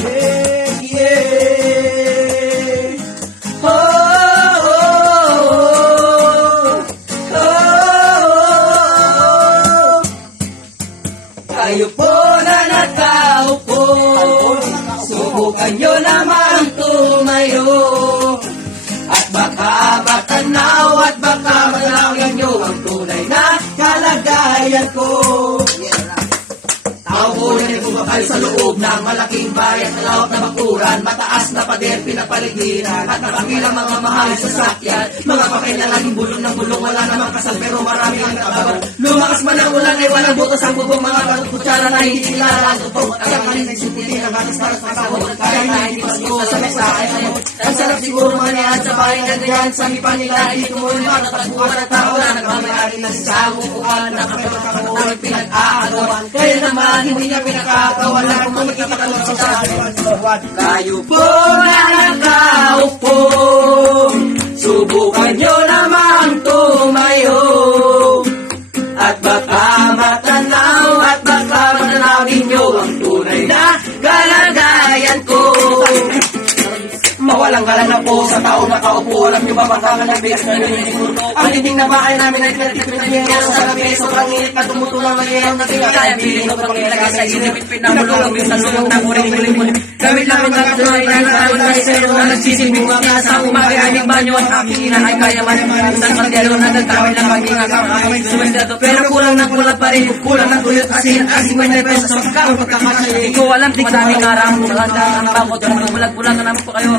Yeah, yeah. Oh, oh, oh, oh. Kayo po na nakaupo, subukan nyo naman tumayo. At baka matanaw at baka matanawin nyo ang tunay na kalagayan ko. Tao ko rin bumabay sa loob ng malaking bayan na lawak na bakuran, mataas na pader pinapaligiran at napakilang mga mahal sa sakyan. Mga pakain na laging bulong ng bulong, wala namang kasal pero marami ang kababan. Lumakas man ang ulan ay walang butas ang bubong, mga kutsara na hindi sila ang totoo. Kaya kanin nagsipili ng batas para sa kasahod, kaya na hindi pasko sa mensahe ngayon. Ang sarap siguro manihan sa bahay na ganyan, sabi pa nila hindi tumulong para tagpuan at tao na nagmamayari na sa upuan na kapag pinag-aagawan. Kaya naman hindi niya pinakakawalan kung magkikatalong sa sakin. Kayo po na nakaupo, subukan nyo namang tumayo. At baka matanaw at baka matanawin nyo ang tunay na kalagayan ko. Mawalang galang na po sa tao nakaupo. Alam nyo ba bangkangan ng bigas na nililimuto? Ang dinding na bahay namin ay pinagpipinagyan sa gabi. Sobrang init na tumutulang nagyayang na tingkaya. Piling ko pang ilagay sa inipit pinamulong sa sulong na muling-muling. Gamit lang ang natuloy na nakawin na isero na nagsisiming mga sa umaga aming banyo at aking ina ay kaya man. Isang kandelo na nagtawin lang paging akamay sumendado. Pero kulang ng kulat pa rin. Kulang ng tuyot asin. Asin mo na peso sa pagkakang pagkakasya. Ikaw alam tik sa aming arang. Maganda ang bangkot. Bulag-bulag na naman po kayo.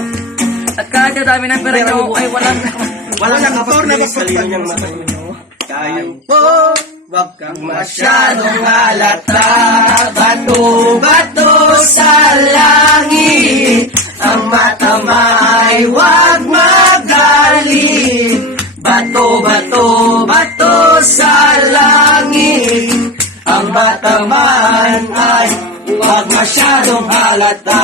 At kahit yung dami ng pera nyo ay walang aktor na magpapalino niyang matanyo. Kayo po, wag kang masyadong halata. Bato-bato sa langit, ang mata ay wag magalit. Bato-bato, bato sa langit, ang mata ay wag masyadong halata.